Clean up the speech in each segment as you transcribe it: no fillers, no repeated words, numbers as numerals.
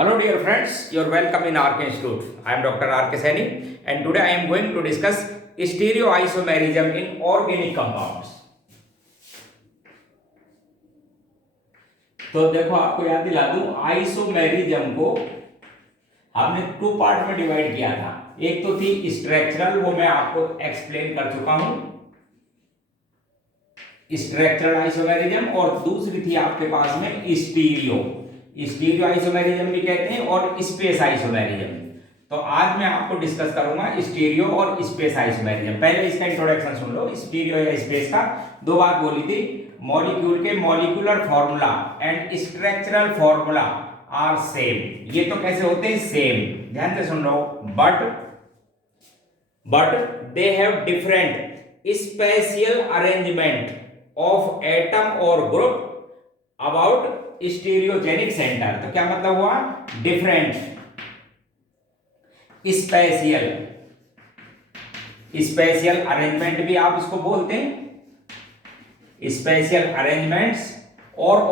Hello dear friends, you are welcome in RK Institute. I am Dr. RK Saini and today I am going to discuss stereoisomerism in organic compounds. तो देखो आपको याद दिला दूं, isomerism को हमने two part में divide किया था। एक तो थी स्ट्रक्चरल, वो मैं आपको एक्सप्लेन कर चुका हूं, स्ट्रक्चरल आइसोमेरिज्म, और दूसरी थी आपके पास में स्टीरियो आइसोमेरिज्म भी कहते हैं और स्पेस आइसोमेरिज्म। तो आज मैं आपको डिस्कस करूंगा स्टीरियो और स्पेस आइसोमेरिज्म। पहले इसका इंट्रोडक्शन सुन लो। स्टीरियो या स्पेस का दो बात बोली थी, मॉलिक्यूल के molecular formula and structural formula are same. ये तो कैसे होते हैं? सेम। ध्यान से सुन लो। But they have different spatial arrangement of atom और ग्रुप अबाउट स्टीरियोजेनिक सेंटर। तो क्या मतलब हुआ? डिफरेंट स्पेशियल अरेंजमेंट भी आप इसको बोलते हैं, स्पेशियल अरेंजमेंट्स और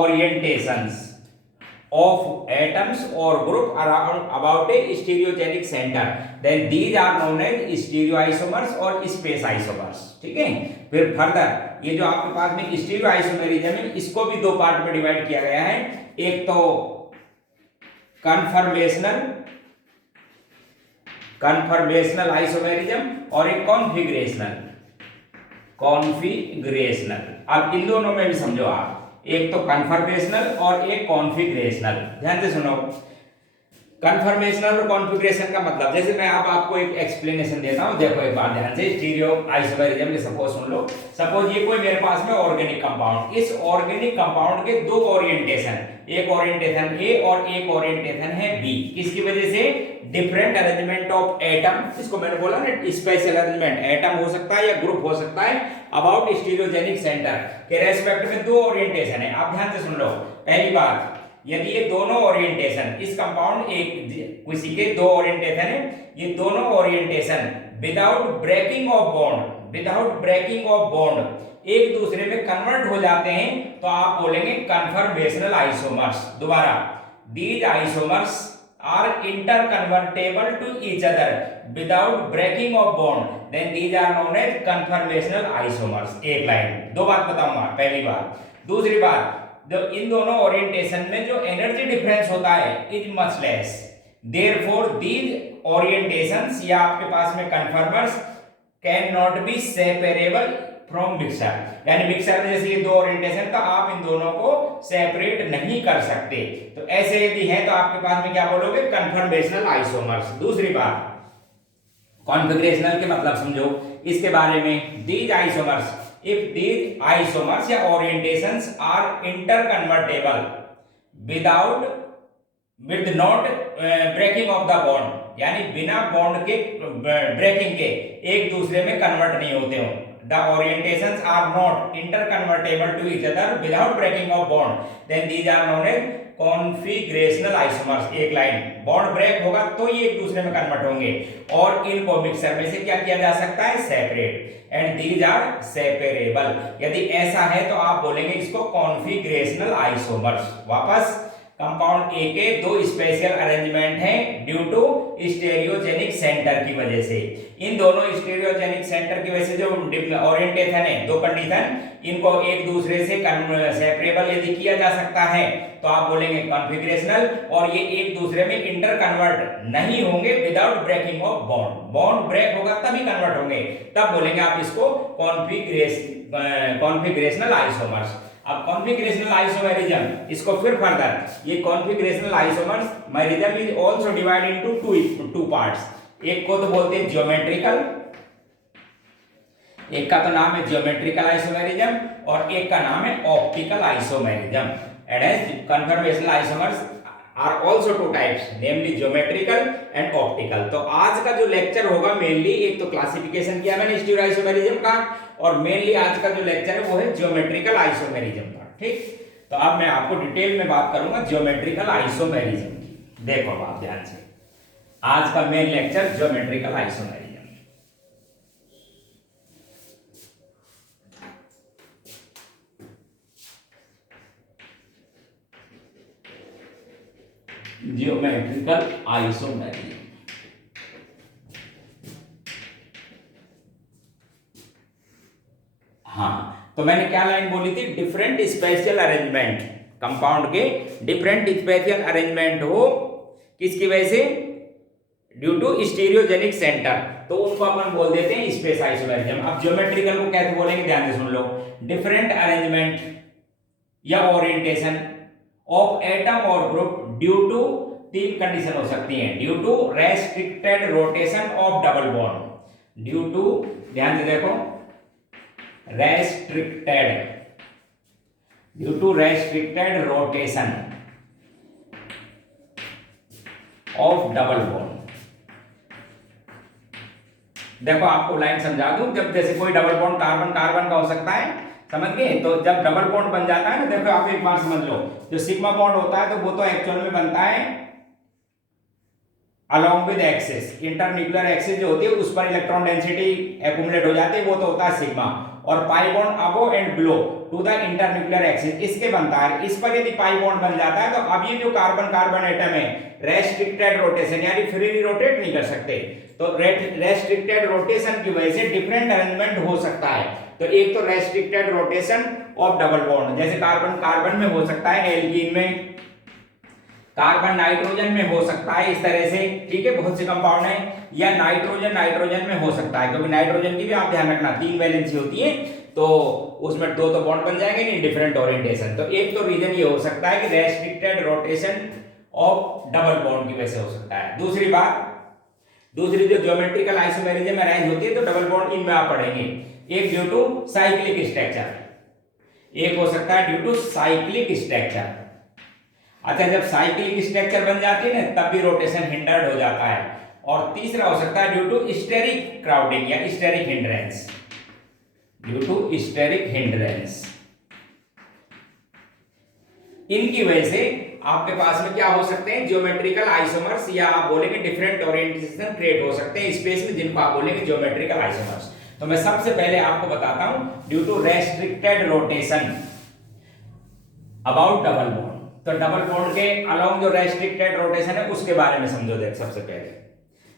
orientations of atoms or group around about a stereogenic center, then these are known as stereoisomers और space isomers। ठीक है। फिर फर्दर ये जो आपके पास में स्टीरियोआइसोमेरिज्म है, इसको भी दो पार्ट में डिवाइड किया गया है। एक तो कन्फर्मेशनल आइसोमेरिज्म और एक कॉन्फिगरेशनल। अब इन दोनों में भी समझो आप, एक तो कन्फर्मेशनल और एक कॉन्फिगरेशनल। ध्यान से सुनो। कन्फर्मेशनल और कॉन्फिगरेशन का मतलब, जैसे मैं आपको एक एक्सप्लेनेशन देता हूं, देखो एक बार ध्यान से। स्टीरियो आइसोमेरिज्म में सपोज सुन लो। सपोज ये कोई मेरे पास में ऑर्गेनिक कंपाउंड, इस ऑर्गेनिक कंपाउंड के दो ओरिएंटेशन, एक ओरिएंटेशन ए और एक ओरिएंटेशन है बी। किसकी वजह से? डिफरेंट अरेंजमेंट ऑफ एटम, इसको मैंने बोला ना स्पेशल अरेंजमेंट, एटम हो सकता है या ग्रुप हो सकता है, अबाउट स्टीरियोजेनिक सेंटर के रेस्पेक्ट में दो ओरिएंटेशन है। आप ध्यान से सुन लो। पहली बात, यदि ये दोनों ओरिएंटेशन, इस कंपाउंड एक किसी के दो ओरिएंटेशन है, ये दोनों orientation without breaking of bond एक दूसरे में कन्वर्ट हो जाते हैं, तो आप बोलेंगे कन्फर्मेशनल आइसोमर्स। दोबारा, these isomers are interconvertible to each other without breaking of bond, then these are known as conformational isomers। एक लाइन, दो बात बताऊंगा। पहली बात। दूसरी बात, जो इन दोनों ओरिएंटेशन में जो एनर्जी डिफरेंस होता है is much less, therefore these orientations या आपके पास में conformers can not be separable from mixer. यानी मिक्सर में जैसे ये दो ओरिएंटेशन, तो आप इन दोनों को सेपरेट नहीं कर सकते। तो ऐसे यदि है तो आपके पास में क्या बोलोगे? Conformational isomers. दूसरी बात, कॉन्फिगरेशनल के मतलब समझो इसके बारे में। These isomers, if these isomers या orientations are interconvertible with not breaking of the bond, यानी बिना बॉन्ड के ब्रेकिंग के एक दूसरे में कन्वर्ट नहीं होते हो। The orientations are not interconvertible to each other without breaking of bond, then these are known as configurational isomers। एक लाइन, बॉन्ड ब्रेक होगा तो ये एक दूसरे में कन्वर्ट होंगे, और इनको मिक्सर में से क्या किया जा सकता है? Separate. And these are separable. यदि ऐसा है तो आप बोलेंगे इसको कॉन्फिगरेशनल आइसोमर्स। वापस, कंपाउंड ए के दो स्पेशल अरेंजमेंट हैं ड्यू टू स्टीरियोजेनिक सेंटर की वजह से। इन दोनों स्टीरियोजेनिक सेंटर की वजह से जो ओरिएंटेशन है, दो कंडीशन, इनको एक दूसरे से सेपरेबल यदि किया जा सकता है तो आप बोलेंगे कॉन्फिगरेशनल, और ये एक दूसरे में इंटर कन्वर्ट नहीं होंगे without breaking of bond. Bond break होगा तभी कन्वर्ट होंगे, तब बोलेंगे आप इसको कॉन्फिगरेशनल आइसोमर्स। अब कॉन्फिगरेशनल आइसोमेरिज्म, इसको फिर फर्दर, ये configurational isomerism is also divide into two parts. एक को तो बोलते हैं ज्योमेट्रिकल, एक का तो नाम है ज्योमेट्रिकल आइसोमेरिज्म और एक का नाम है optical isomerism. And conformational isomers are also two types, namely geometrical and optical. तो आज का जो लेक्चर होगा मेनली, एक तो क्लासिफिकेशन किया मैंने स्टीरियो आइसोमेरिज्म का, और मेनली आज का जो लेक्चर है वो है ज्योमेट्रिकल आइसोमेरिज्म का। ठीक। तो अब मैं आपको डिटेल में बात करूंगा ज्योमेट्रिकल आइसोमेरिज्म की। देखो आप ध्यान से, आज का main lecture geometrical isomerism. Geometrical isomerism. हाँ, तो मैंने क्या लाइन बोली थी, डिफरेंट स्पेशियल अरेंजमेंट, कंपाउंड के डिफरेंट स्पेशियल अरेंजमेंट हो किसकी वजह से, ड्यू टू स्टीरियोजेनिक सेंटर, तो उनको अपन बोल देते हैं स्पेस आइसोमेरिज्म। अब ज्योमेट्रिकल को कैसे बोलेंगे, ध्यान से सुन लो, डिफरेंट अरेंजमेंट या ओरिएंटेशन ऑफ एटम और ग्रुप ड्यू टू, तीन कंडीशन हो सकती हैं, due to restricted rotation of double bond, due to, ध्यान से देखो, restricted, due to restricted rotation of double bond. देखो आपको लाइन समझा दूं, जब जैसे कोई डबल बॉन्ड कार्बन कार्बन का हो सकता है, समझ गए, तो जब डबल बॉन्ड बन जाता है ना, देखो आप एक बार समझ लो, जो सिग्मा बॉन्ड होता है तो वो तो एक्चुअल में बनता है along with axis, internuclear axis जो होती है उस पर इलेक्ट्रॉन डेंसिटी एक्यूमुलेट हो जाती है, वो तो होता है सिग्मा, और pi bond above and below to the internuclear axis इसके बनता है। इस पर यदि पाई बॉन्ड बन जाता है तो अब ये जो कार्बन कार्बन एटम है रेस्ट्रिक्टेड रोटेशन यानी फ्रीली रोटेट नहीं कर सकते, तो रेस्ट्रिक्टेड रोटेशन की वजह से डिफरेंट अरेंजमेंट हो सकता है। तो एक तो restricted rotation of double bond, जैसे कार्बन कार्बन में हो सकता है, एल्कीन में, कार्बन नाइट्रोजन में हो सकता है, इस तरह से, ठीक है, बहुत से कंपाउंड है, या नाइट्रोजन नाइट्रोजन में हो सकता है, क्योंकि नाइट्रोजन की भी आप ध्यान रखना 3 वैलेंसी होती है, तो उसमें दो तो बॉन्ड बन जाएंगे नहीं, डिफरेंट ओरिएंटेशन। तो एक तो रीजन ये हो सकता है कि restricted rotation of double bond की वजह से हो सकता है। दूसरी बात, दूसरी जो ज्योमेट्रिकल आइसोमेरिज्म अरेंज होती है तो डबल बॉन्ड इनमें आप पढ़ेंगे, एक ड्यू टू साइक्लिक स्ट्रक्चर, एक हो सकता है ड्यू टू साइक्लिक स्ट्रक्चर। अच्छा, जब साइक्लिक स्ट्रक्चर बन जाती है ना तब भी रोटेशन हिंडर्ड हो जाता है। और तीसरा हो सकता है ड्यू टू स्टेरिक क्राउडिंग या steric hindrance, due to steric hindrance. इनकी वजह से आपके पास में क्या हो सकते हैं, ज्योमेट्रिकल आइसोमर्स, या आप बोलेंगे डिफरेंट ओरिएंटेशन क्रिएट हो सकते हैं स्पेस में, जिनको आप बोलेंगे ज्योमेट्रिकल आइसोमर्स। तो मैं सबसे पहले आपको बताता हूं, due to restricted rotation about double bond, तो डबल बॉन्ड के अलोंग जो रेस्ट्रिक्टेड रोटेशन है उसके बारे में समझो। देख सबसे पहले,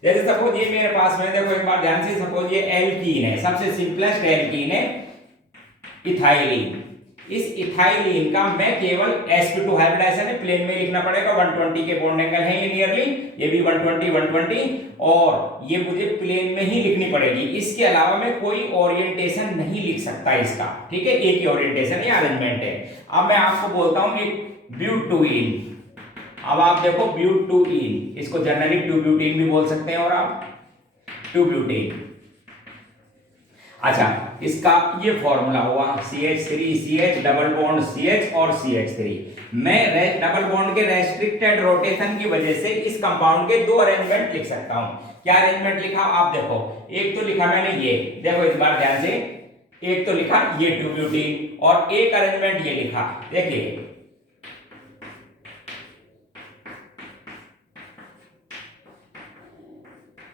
जैसे सपोज ये मेरे पास में, देखो एक बार ध्यान से, सपोज ये एल्कीन है, सबसे सिंपलेस्ट एल्कीन है इथाइलिन। इस इथाइलिन का मैं केवल sp2 हाइब्रिडाइजेशन है, प्लेन में लिखना पड़ेगा, 120 के बॉन्ड एंगल है ये नियरली, ये भी 120 120, और ये मुझे प्लेन में ही लिखनी पड़ेगी, इसके अलावा मैं कोई ओरिएंटेशन नहीं लिख सकता इसका, ठीक है, एक ही ओरिएंटेशन या अरेंजमेंट है। अब मैं आपको बोलता हूं एक ब्यूटुइन, अब आप देखो ब्यूटुइन, इसको जनरली ट्यूब्यूटीन भी बोल सकते हैं और आप ट्यूब्यूटीन। अच्छा, इसका ये फॉर्मूला हुआ CH3 CH double bond CH और CH3। मैं डबल बॉन्ड के रेस्ट्रिक्टेड रोटेशन की वजह से इस कंपाउंड के दो अरेंजमेंट लिख सकता हूं। क्या अरेंजमेंट लिखा आप देखो, एक तो लिखा मैंने ये, देखो इस बार ध्यान से, एक तो लिखा ये ट्यूब्यूटीन और एक अरेंजमेंट ये लिखा, देखिए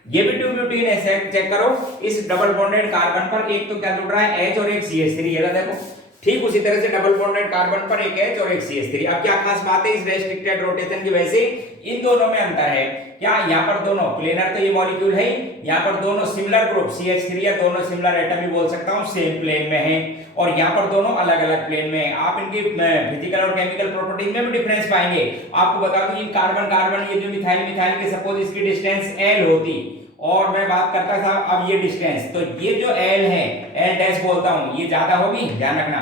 ये भी ट्यूब्यूटीन है, चेक करो इस डबल बॉन्डेड कार्बन पर एक तो क्या जुड़ रहा है H और एक CH3, ये देखो, ठीक उसी तरह से डबल बॉन्डेड कार्बन पर एक H और एक CH3। अब क्या खास बात है, इस रेस्ट्रिक्टेड रोटेशन की वजह से इन दोनों में अंतर है, क्या यहाँ पर दोनों प्लेनर तो ये मॉलिक्यूल है, यहाँ पर दोनों सिमिलर ग्रुप CH3 या दोनों सिमिलर एटम भी बोल सकता हूँ सेम प्लेन में है, और यहाँ पर दोनों अलग अलग प्लेन में है। आप इनकी फिजिकल और केमिकल प्रॉपर्टीज में भी डिफरेंस पाएंगे। आपको बता दूं, कार्बन कार्बन ये जो मिथाइल मिथाइल के सपोज इसकी डिस्टेंस L होती और मैं बात करता था अब ये डिस्टेंस, तो ये जो L है, L डैश बोलता हूं, ये ज्यादा होगी, ध्यान रखना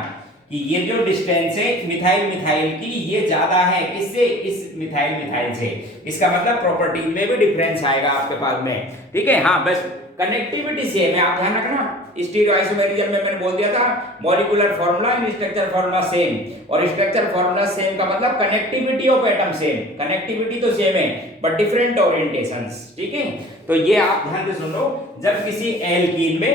कि ये जो डिस्टेंस है मिथाइल मिथाइल की ये ज्यादा है, किससे, इस मिथाइल मिथाइल से, इसका मतलब प्रॉपर्टी में भी डिफरेंस आएगा आपके पास में, ठीक है। हाँ, बस कनेक्टिविटी सेम है, आप ध्यान रखना। स्टीरियो आइसोमेरिज्म में मैंने बोल दिया था molecular formula and structure formula same, और स्ट्रक्चर फार्मूला सेम का मतलब connectivity of atom same, connectivity तो सेम है बट डिफरेंट ओरिएंटेशंस, ठीक है। तो ये आप ध्यान से सुनो, जब किसी एल्कीन में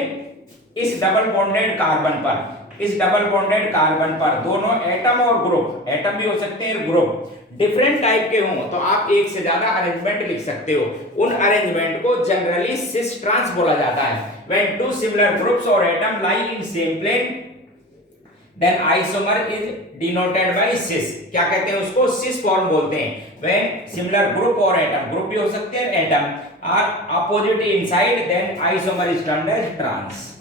इस डबल बॉन्डेड कार्बन पर, इस डबल बॉन्डेड कार्बन पर दोनों एटम और ग्रुप, एटम भी हो सकते हैं ग्रुप डिफरेंट टाइप के हों, तो आप एक से ज्यादा अरेंजमेंट लिख सकते हो। उन अरेंजमेंट को जनरली सिस ट्रांस बोला जाता है। व्हेन टू सिमिलर ग्रुप्स और atom lie in same plane then isomer is denoted by cis. क्या कहते हैं उसको? सिस फॉर्म बोलते हैं। व्हेन सिमिलर ग्रुप और एटम, ग्रुप भी हो सकते हैं atom, are opposite inside, then isomer is termed as trans.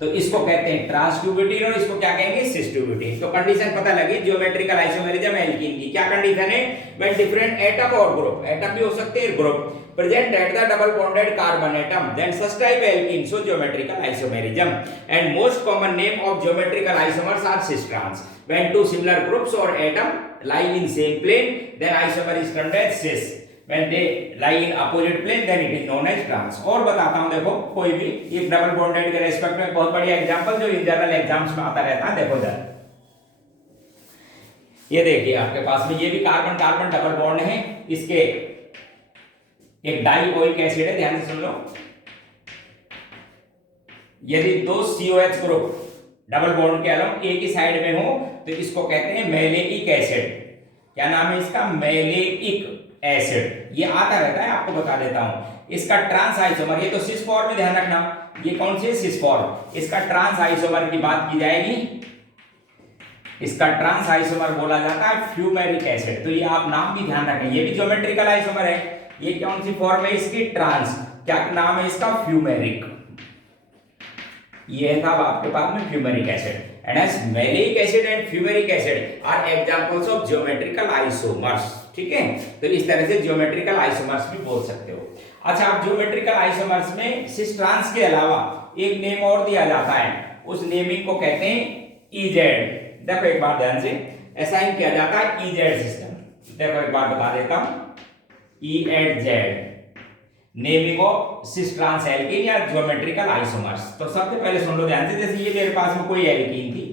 तो इसको कहते हैं ट्रांस ट्यूबिटिन और इसको क्या कहेंगे? सिस ट्यूबिटिन। तो कंडीशन पता लगी ज्योमेट्रिकल आइसोमेरिज्म एल्कीन की। क्या कंडीशन है? व्हेन डिफरेंट एटम और ग्रुप, एटम भी हो सकते हैं group, present at the double bonded carbon atom, then such type alkene show geometrical isomerism, and most common name of geometrical isomers are cis trans. When two similar groups or atom lie in same plane, then isomer is termed as cis. When they lie in opposite plane, then it is known as trans. और बताता हूँ, देखो कोई भी एक double bonded के respect में बहुत बढ़िया एग्जांपल जो जनरल एग्जाम्स में आता रहता है, देखो जरा ये देखिए आपके पास में ये भी कार्बन कार्बन डबल बॉन्ड है, इसके एक डाइओइक एसिड है, ध्यान से सुन लो। यदि दो COH ग्रुप डबल बॉन्ड के अलोंग एक ही साइड में हो तो इसको कहते हैं मैलेइक एसिड। क्या नाम है इसका? Maleic acid. ये आता रहता है, आपको बता देता हूं। इसका ट्रांस आइसोमर, ये तो सिस फॉर्म में, ध्यान रखना ये कौन सी है? Cis form. इसका ट्रांस आइसोमर की बात की जाएगी, इसका ट्रांस आइसोमर बोला जाता है फ्यूमेरिक एसिड। तो ये आप नाम भी ध्यान रखें, ये भी ज्योमेट्रिकल आइसोमर है। ये कौन सी फॉर्म है इसकी? ट्रांस। क्या नाम है इसका? फ्यूमेरिक। ये था आपके पास में fumaric acid. And as maleic acid and fumaric acid are examples of geometrical isomers. ठीक है, तो इस तरह से ज्योमेट्रिकल आइसोमर्स भी बोल सकते हो। अच्छा, आप ज्योमेट्रिकल आइसोमर्स में सिस ट्रांस के अलावा एक नेम और दिया जाता है, उस नेमिंग को कहते हैं इजेड। देखो एक बार ध्यान से असाइन किया जाता है इजेड सिस्टम। देखो एक बार बता देता हूं, E8Z naming of cis trans alkene या ज्योमेट्रिकल आइसोमर्स। तो सबसे पहले सुन लो ध्यान से, जैसे ये मेरे पास में कोई एल्कीन थी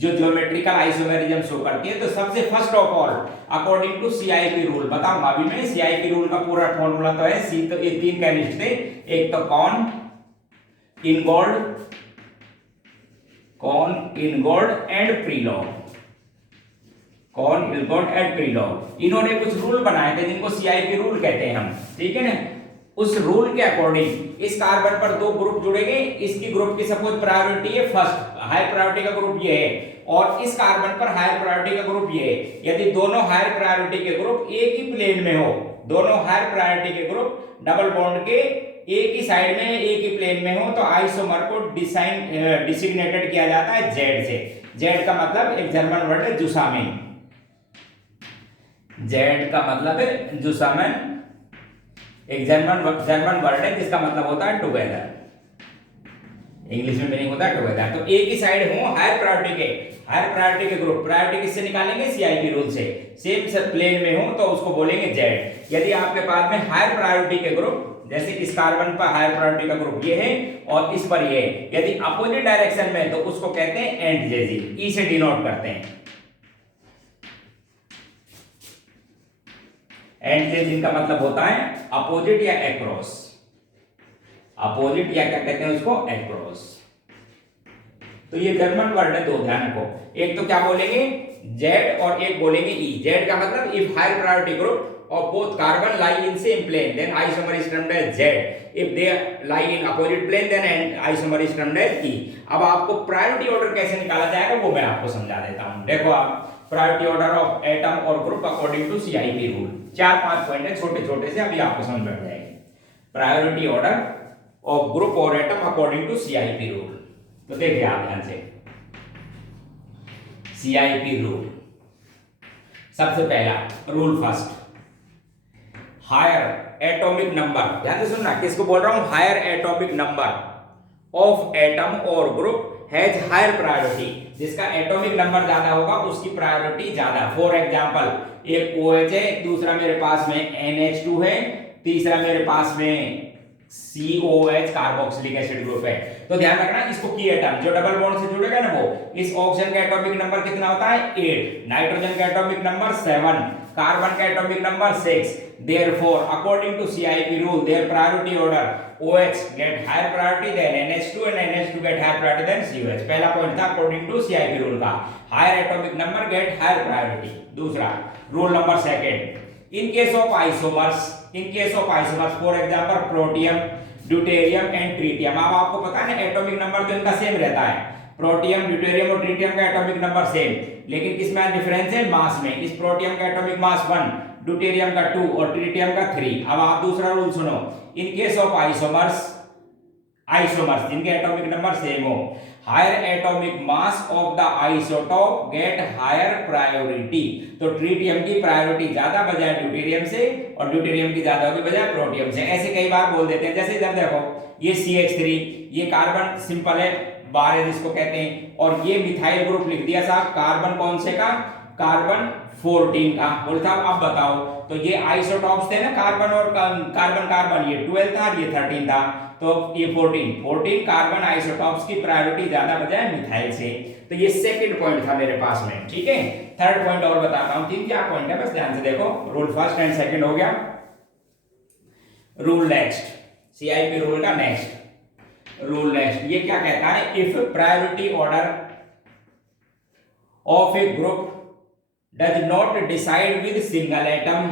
जो ज्योमेट्रिकल आइसोमेरिज्म शो करती है, तो सबसे first of all according to CIP rule बताऊंगा अभी मैं। CIP रूल का पूरा फॉर्मूला तो है सी, तो ये तीन केमिस्ट थे, एक तो कॉन इनगोल्ड एंड प्रीलॉग। कॉन इनगोल्ड एंड प्रीलॉग, इन्होंने कुछ रूल बनाए थे जिनको CIP रूल कहते हैं हम। ठीक है ना, उस रूल के अकॉर्डिंग इस कार्बन पर दो ग्रुप जुड़ेंगे, इसकी ग्रुप की सपोज प्रायोरिटी है फर्स्ट, हायर प्रायोरिटी का ग्रुप ये है, और इस कार्बन पर हायर प्रायोरिटी का ग्रुप ये है। यदि दोनों हायर प्रायोरिटी के ग्रुप एक ही प्लेन में हो, दोनों हायर प्रायोरिटी के ग्रुप डबल बॉन्ड के एक ही साइड में एक ही प्लेन में हो, तो आइसोमर को डिसिग्नेटेड किया जाता है Z से। Z का मतलब एक जर्मन वर्ड है जुसामिन। Z का मतलब है जुसामिन, एक जर्मन वर्ड है जिसका मतलब होता है टुगेदर। इंग्लिश में मीनिंग होता है टुगेदर। तो एक ही साइड हो हायर प्रायोरिटी के ग्रुप, प्रायोरिटी किससे निकालेंगे? CIP रूल से। सेम प्लेन में हो तो उसको बोलेंगे Z। यदि आपके पास में हायर प्रायोरिटी के ग्रुप, जैसे इस कार्बन पर हायर प्रायोरिटी का ग्रुप ये है और इस पर ये है, यदि अपोजिट डायरेक्शन में तो उसको कहते हैं एंटजेजी, ई से डिनोट करते हैं। एंटजेजी का मतलब होता है अपोजिट या एक्रॉस, अपोजिट या क्या कहते हैं उसको? एक्रॉस। तो ये जर्मन वर्ड है, दो ध्यान रखो। एक तो क्या बोलेंगे? Z और एक बोलेंगे E। Z का मतलब if higher priority group of both carbon lie in same plane, then isomer is termed as Z. If they lie in opposite plane, then isomer is termed as E. अब आपको priority order कैसे निकाला जाएगा वो मैं आपको समझा देता हूं। देखो आप, प्रायोरिटी ऑर्डर ऑफ एटम और group according to CIP rule. 4-5 point है छोटे छोटे से, अभी आपको समझ में आ जाएंगे। प्रायोरिटी ऑर्डर ऑफ ग्रुप और atom according to CIP rule. तो देखिए आप ध्यान से, CIP रूल, सबसे पहला rule first, higher atomic number. ध्यान से सुनना, किसको बोल रहा हूं? Higher atomic number of atom और ग्रुप हैज हायर प्रायोरिटी। जिसका एटॉमिक नंबर ज्यादा होगा उसकी प्रायोरिटी ज्यादा। फॉर एग्जांपल, एक OH है, दूसरा मेरे पास में NH2 है, तीसरा मेरे पास में COH कार्बोक्सिलिक एसिड ग्रुप है। तो ध्यान रखना, इसको की एटम जो डबल बॉन्ड से जुड़ेगा ना, वो इस ऑक्सीजन का एटॉमिक नंबर कितना होता है? 8, नाइट्रोजन का एटॉमिक नंबर 7, कार्बन का atomic number 6। Therefore, according to CIP rule, their priority order OH get higher priority than NH2 and NH2 get higher priority than COH। पहला पॉइंट था according to CIP rule का, higher atomic number get higher priority। दूसरा rule number second, in case of isomers, for example protium, deuterium and tritium. अब आपको पता है ना atomic number तो इनका सेम रहता है, प्रोटियम, ड्यूटेरियम और ट्रिटियम का एटॉमिक नंबर सेम, लेकिन किसमें डिफरेंस है? मास में। इस प्रोटियम का एटॉमिक मास 1, ड्यूटेरियम का 2 और ट्रिटियम का 3। अब आप दूसरा रूल सुनो, इन केस ऑफ आइसोमर्स जिनके एटॉमिक नंबर सेम हो, higher atomic mass of the isotope get higher priority. तो ट्रिटियम की प्रायोरिटी ज्यादा बजाय ड्यूटेरियम से और ड्यूटेरियम की ज्यादा होगी बजाय प्रोटियम से। ऐसे कई बार बोल देते हैं, जैसे इधर देखो ये CH3, ये कार्बन सिंपल है, बार जिसको कहते हैं, और ये मिथाइल ग्रुप लिख दिया साहब, कार्बन कौन से का? कार्बन 14 का। बोले साहब अब बताओ, तो ये आइसोटॉप्स थे ना कार्बन और कार्बन, ये 12 था, ये 13 था, तो ये 14 कार्बन आइसोटॉप्स की प्रायोरिटी ज्यादा बजाय मिथाइल से। तो ये सेकंड पॉइंट था मेरे पास में, ठीक है। थर्ड पॉइंट और बताता हूं, 3-4 पॉइंट है, बस ध्यान से देखो। रूल फर्स्ट एंड सेकंड हो गया, रूल नेक्स्ट, CIP रूल का नेक्स्ट रूल नेक्स्ट, ये क्या कहता है? If priority order of A group does not decide with single atom,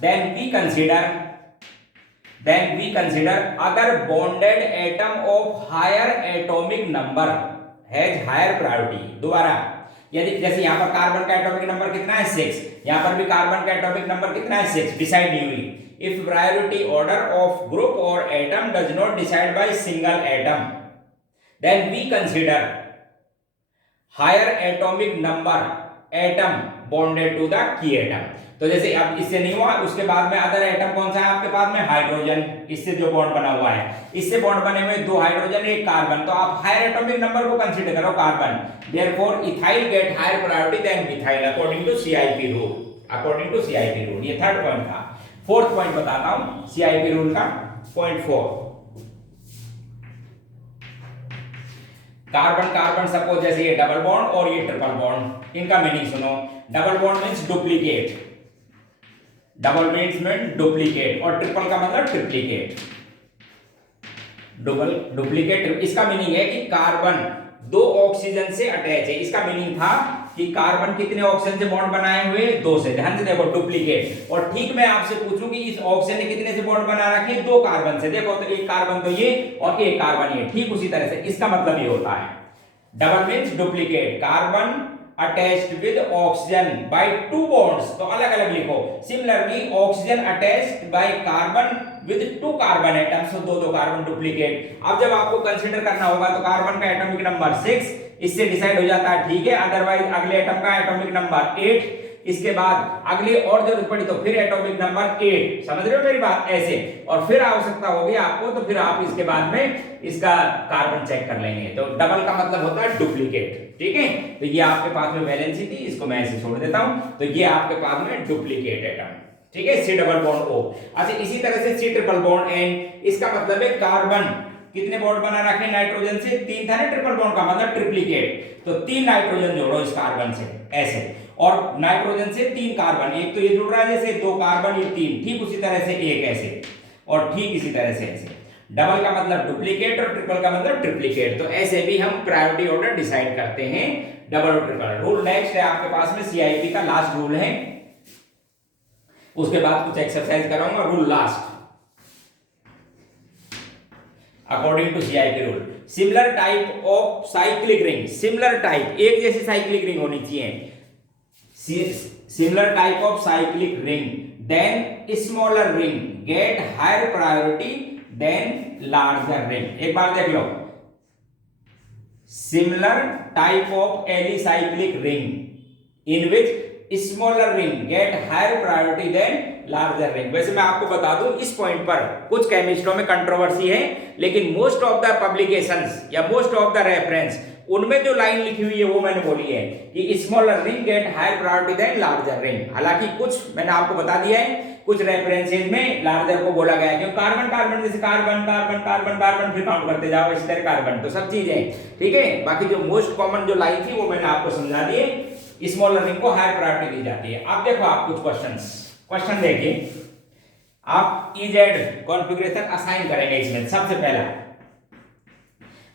then we consider other bonded atom of higher atomic number has higher priority। दोबारा, यदि जैसे यहाँ पर कार्बन का एटॉमिक नंबर कितना है? 6, यहाँ पर भी कार्बन का एटॉमिक नंबर कितना है? 6, डिसाइड नहीं हुई। If priority order of group और atom does not decide by single atom, then we consider higher atomic number atom bonded to the key atom. तो जैसे अब इससे नहीं हुआ, उसके बाद में अदर एटम कौन सा है आपके पास में? हाइड्रोजन, इससे जो बॉन्ड बना हुआ है, इससे बॉन्ड बने हुए 2 हाइड्रोजन 1 कार्बन, तो आप हायर एटॉमिक नंबर को कंसीडर करो carbon. Therefore ethyl get higher priority than methyl according to CIP rule. ये थर्ड पॉइंट था। फोर्थ पॉइंट बताता हूं CIP रूल का, पॉइंट 4। कार्बन कार्बन सपोज जैसे ये डबल बॉन्ड और ये ट्रिपल बॉन्ड, इनका मीनिंग सुनो। Double bond means duplicate, double means duplicate, और ट्रिपल का मतलब ट्रिप्लीकेट। डुप्लीकेट, इसका मीनिंग है कि कार्बन 2 ऑक्सीजन से अटैच है। इसका मीनिंग था कि कार्बन कितने ऑक्सीजन से बॉन्ड बनाए हुए? 2 से। ध्यान से देखो, डुप्लीकेट। और ठीक मैं आपसे पूछूं कि इस ऑक्सीजन ने कितने से बॉन्ड बना रखे? 2 कार्बन से। देखो तो एक कार्बन तो ये और एक कार्बन ये, ठीक उसी तरह से इसका मतलब ये होता है। Double means duplicate, carbon attached with oxygen by 2 bonds, तो अलग अलग लिखो। Similarly oxygen attached by carbon with 2 carbon atoms, तो 2 कार्बन डुप्लीकेट। अब जब आपको कंसीडर करना होगा तो कार्बन का एटॉमिक नंबर 6 इससे डिसाइड हो जाता है, ठीक है। अदरवाइज अगले एटम का एटॉमिक नंबर 8, इसके बाद अगली और जरूरत पड़ी तो फिर एटॉमिक नंबर 8, समझ रहे हो मेरी बात? ऐसे, और फिर आवश्यकता होगी आपको तो फिर आप इसके बाद में इसका कार्बन चेक कर लेंगे। तो डबल का मतलब होता है डुप्लीकेट, ठीक है। तो ये आपके पास में वैलेंसी थी, इसको मैं ऐसे छोड़ देता हूं। तो ये आपके पास में डुप्लीकेट एटम, ठीक है। C double bond O। अच्छा, इसी तरह से C ट्रिपल बॉन्ड N, इसका मतलब है कार्बन कितने बॉन्ड बना रखे? नाइट्रोजन से 3 था ना, ट्रिपल बॉन्ड का मतलब ट्रिप्लीकेट। तो 3 नाइट्रोजन जोड़ो इस कार्बन से ऐसे, और नाइट्रोजन से 3 कार्बन, एक तो ये जुड़ रहा है जैसे 2 कार्बन ये 3, ठीक उसी तरह से एक ऐसे, और ठीक इसी तरह से ऐसे। डबल का मतलब डुप्लीकेट और ट्रिपल का मतलब ट्रिप्लीकेट। तो ऐसे भी हम प्रायोरिटी ऑर्डर डिसाइड करते हैं, डबल और ट्रिपल। रूल नेक्स्ट है आपके पास में CIP का लास्ट रूल है, उसके बाद कुछ एक्सरसाइज कराऊंगा। Rule last according to CIP rule, similar type of cyclic ring, similar type एक जैसी साइक्लिक रिंग होनी चाहिए। Similar type of cyclic ring, then smaller ring get higher priority than larger ring. एक बार देख लो, similar type of alicyclic ring in which smaller ring get higher priority than larger ring. वैसे मैं आपको बता दूं इस पॉइंट पर कुछ केमिस्ट्रों में कंट्रोवर्सी है, लेकिन मोस्ट ऑफ द पब्लिकेशंस या मोस्ट ऑफ द रेफरेंस उनमें जो लाइन लिखी हुई है वो मैंने बोली है कि smaller ring get higher priority than larger ring. हालांकि कुछ मैंने आपको बता दिया है, कुछ रेफरेंसेज में लार्जर को बोला गया है, क्योंकि कार्बन कार्बन जैसे कार्बन कार्बन कार्बन कार्बन फिर काउंट करते जाओ इस तरह कार्बन, तो सब चीजें ठीक है। बाकी जो मोस्ट कॉमन जो लाइन थी वो मैंने आपको समझा दी है, स्मॉलर रिंग को हायर प्रायोरिटी दी जाती है। अब देखो आप कुछ क्वेश्चन देखिए, आप EZ कॉन्फ़िगरेशन असाइन करेंगे इसमें। सबसे पहला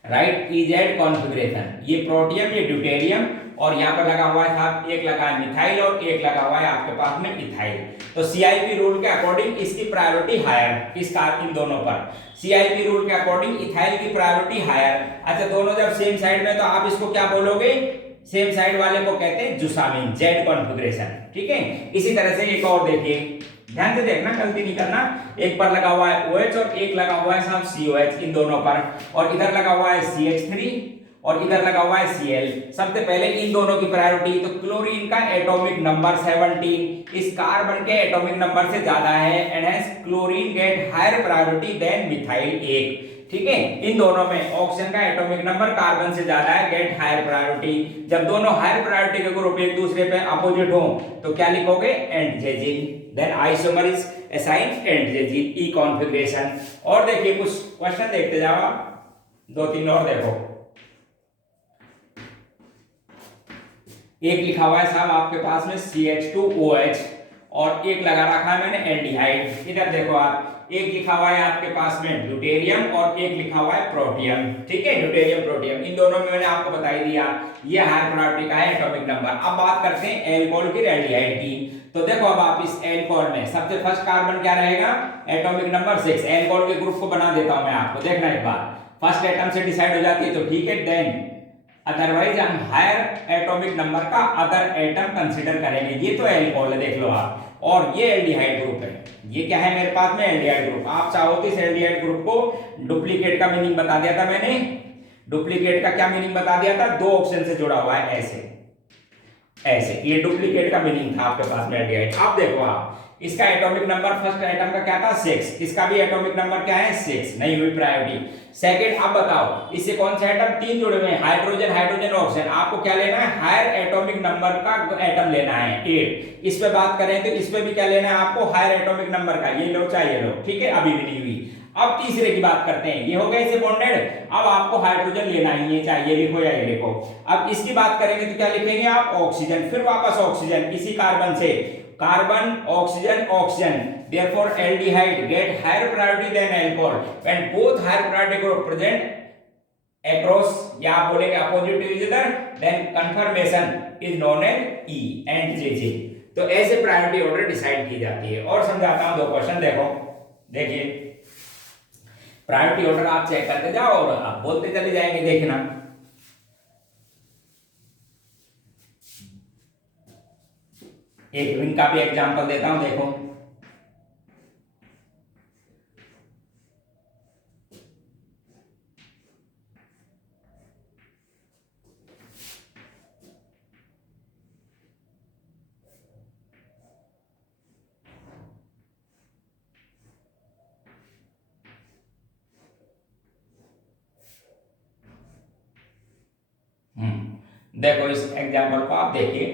राइट EZ कॉन्फ़िगरेशन, ये प्रोटियम ये ड्यूटेरियम और यहाँ पर लगा हुआ है साहब, एक लगा है मिथाइल और एक लगा हुआ है आपके पास में इथाइल। तो CIP रूल के अकॉर्डिंग इसकी प्रायोरिटी हायर, इस इन दोनों पर CIP रूल के अकॉर्डिंग इथाइल की प्रायोरिटी हायर। अच्छा, दोनों जब सेम साइड में तो आप इसको क्या बोलोगे, सेम साइड वाले को कहते हैं जुसामिन, Z कॉन्फ़िगरेशन। ठीक है, इसी तरह से एक और देखिए, ध्यान से देखना, गलती नहीं करना। एक पर लगा हुआ है OH और एक लगा हुआ है साहब COH, इन दोनों पर, और इधर लगा हुआ है CH3 और इधर लगा हुआ है Cl। सबसे पहले इन दोनों की प्रायोरिटी, तो क्लोरीन का एटॉमिक नंबर 17 इस कार्बन के एटॉमिक नंबर से ज्यादा है, and hence chlorine get higher priority than methyl 1। ठीक है, इन दोनों में ऑक्सीजन का एटॉमिक नंबर कार्बन से ज्यादा है, गेट हायर प्रायोरिटी। जब दोनों हायर प्रायोरिटी के ग्रुप एक दूसरे पे अपोजिट हो तो क्या लिखोगे, entgegen, then isomer is assigned entgegen, E configuration. और देखिए कुछ क्वेश्चन देखते जाओ आप, 2-3 और देखो। एक लिखा हुआ है साहब आपके पास में CH2OH और एक लगा रखा है मैंने एल्डिहाइड। इधर देखो आप, एक लिखा हुआ है आपके पास में ड्यूटेरियम और एक लिखा हुआ है प्रोटियम। ठीक है, ड्यूटेरियम प्रोटियम, इन दोनों में मैंने आपको बता ही दिया ये हायर प्रायोरिटी का है एटॉमिक नंबर। अब बात करते हैं एल्कोहल की, एल्डिहाइड की। तो देखो अब आप इस एल्कोहल में सबसे फर्स्ट कार्बन क्या रहेगा, एटॉमिक नंबर 6। एल्कोहल के ग्रुप को बना देता हूं मैं आपको, देखना एक बार, फर्स्ट एटम से डिसाइड हो जाती है तो ठीक है, देन अदरवाइज हम हायर एटॉमिक नंबर का अदर एटम कंसीडर करेंगे। ये तो एल्कोहल है, देख लो आप, और ये एल्डिहाइड ग्रुप है। ये क्या है मेरे पास में, एल्डिहाइड ग्रुप। आप चाहो तो इस एल्डिहाइड ग्रुप को डुप्लीकेट का मीनिंग बता दिया था मैंने। डुप्लीकेट का क्या मीनिंग बता दिया था, 2 ऑप्शन से जुड़ा हुआ है, ऐसे ऐसे, ये डुप्लीकेट का मीनिंग था आपके पास में एल्डिहाइड। अब देखो आप, इसका एटॉमिक नंबर फर्स्ट एटम का क्या था, 6, इसका भी एटॉमिक नंबर क्या है, 6, नहीं हुई प्रायोरिटी। सेकंड, अब बताओ इससे कौन सा एटम, 3 जुड़े हुए हैं, हाइड्रोजन, हाइड्रोजन, ऑक्सीजन। आपको क्या लेना है, हायर एटॉमिक नंबर का एटम लेना है 8। इस पे बात करें तो इस पे भी क्या लेना है आपको, हायर एटॉमिक नंबर का, ये लो चाहे लो। ठीक है, अभी भी नहीं हुई। अब तीसरे की बात करते हैं, ये हो गए इसे बॉन्डेड। अब आपको हाइड्रोजन लेना ही है, चाहे ये लिखो या ये लिखो। अब इसकी बात करेंगे तो क्या लिखेंगे आप, ऑक्सीजन, फिर वापस ऑक्सीजन, इसी कार्बन से carbon, oxygen, oxygen. Therefore, aldehyde get higher priority than alcohol when both higher priority group present across, या आप बोलेंगे opposite to each other, then conformation is known as E and JJ। तो ऐसे priority order decide की जाती है। और समझाता हूं 2 क्वेश्चन, देखो, देखिए प्रायोरिटी ऑर्डर आप चेक करते जाओ और आप बोलते चले जाएंगे, देखना। एक रिंग का भी एग्जांपल देता हूं, देखो। देखो इस एग्जांपल को आप देखिए,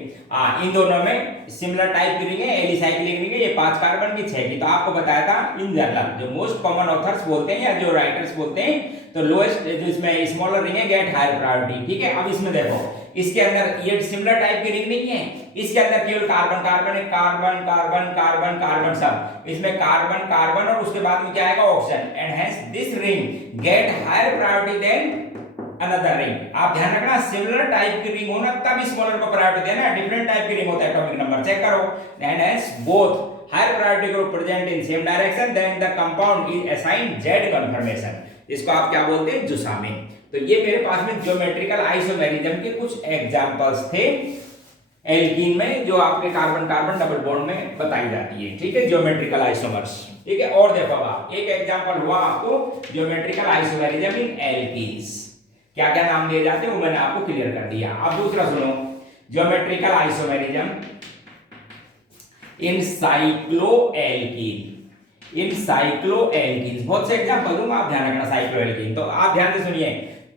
इन दोनों में सिमिलर टाइप की रिंग है, एलिसाइक्लिक रिंग है, ये 5 कार्बन की 6 की। तो आपको बताया था इन जनरल जो मोस्ट कॉमन ऑथर्स बोलते हैं या जो राइटर्स बोलते हैं, तो लोएस्ट जो इसमें स्मॉलर रिंग है गेट हायर प्रायोरिटी। ठीक है, अब इसमें देखो, इसके अंदर ये सिमिलर टाइप की रिंग नहीं है, इसके अंदर केवल कार्बन कार्बन है, कार्बन कार्बन कार्बन कार्बन सब। इसमें कार्बन कार्बन और उसके बाद में क्या आएगा, oxygen, and hence this ring get higher priority than another ring. आप ध्यान रखना, सिमिलर टाइप की रिंग हो ना तब स्मॉलर को प्रायोरिटी देना, डिफरेंट टाइप की रिंग होता है एटॉमिक नंबर चेक करो। And hence both higher priority group present in same direction, then the compound is assigned Z conformation. इसको आप क्या बोलते हैं, जुसामिन। तो ये मेरे पास में ज्योमेट्रिकल आइसोमेरिज्म के कुछ एग्जांपल्स थे एल्कीन में, जो आपके कार्बन कार्बन डबल बॉन्ड में बताई जाती है। ठीक है, ज्योमेट्रिकल आइसोमर्स। ठीक है, और देखो आप, एक एग्जांपल हुआ आपको ज्योमेट्रिकल आइसोमेरिज्म इन एल्कीन्स। क्या क्या नाम दिए जाते हैं वो मैंने आपको क्लियर कर दिया। अब दूसरा सुनो, geometrical isomerism in cycloalkene. In cycloalkene बहुत से एग्जांपल दूंगा, आप ध्यान रखना। साइक्लोएल्कीन, तो आप ध्यान से सुनिए,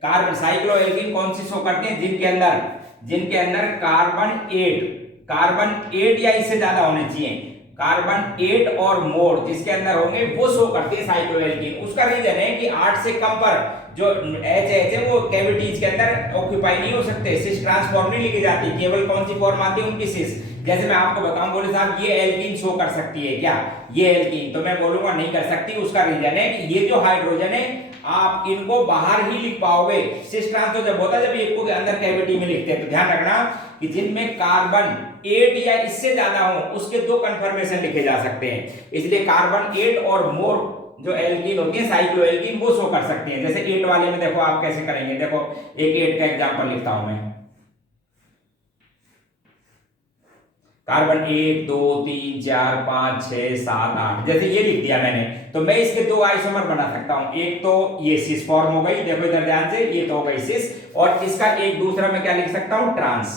कार्बन साइक्लोएल्कीन कौन सी शो करते हैं, जिनके अंदर कार्बन 8 या इससे ज्यादा होने चाहिए, कार्बन 8 और मोर जिसके अंदर होंगे वो शो करती है साइक्लोएल्कीन। उसका रीजन है कि 8 से कम पर जो एच है वो कैविटीज के अंदर ऑक्यूपाई नहीं हो सकते, सिस ट्रांसफॉर्म नहीं लिखी जाती, केवल कौन सी फॉर्म आती है उनकी सिस। जैसे मैं आपको बताऊं, बोले साहब ये एल्कीन शो कर सकती है क्या, ये एल्कीन, तो मैं बोलूंगा नहीं कर सकती। उसका रीजन है कि ये जो हाइड्रोजन है आप इनको बाहर ही लिख पाओगे। सिस ट्रांस तो जब होता है जब एक को अंदर कैविटी में लिखते हैं। तो ध्यान रखना कि जिनमें कार्बन 8 या इससे ज्यादा हो उसके दो कन्फर्मेशन लिखे जा सकते हैं। इसलिए कार्बन 8 और मोर जो एल्कीन होती है साइक्लोएल्कीन वो शो कर सकती है। जैसे 8 वाले में देखो आप कैसे करेंगे, देखो एक 8 का एग्जांपल लिखता हूं मैं। कार्बन 1 2 3 4 5 6 7 8 जैसे ये लिख दिया मैंने, तो मैं इसके दो आइसोमर बना सकता हूं। एक तो ये सिस फॉर्म हो गई, देखो इधर ध्यान से, ये तो हो गई सिस, और इसका एक दूसरा मैं क्या लिख सकता हूं, ट्रांस।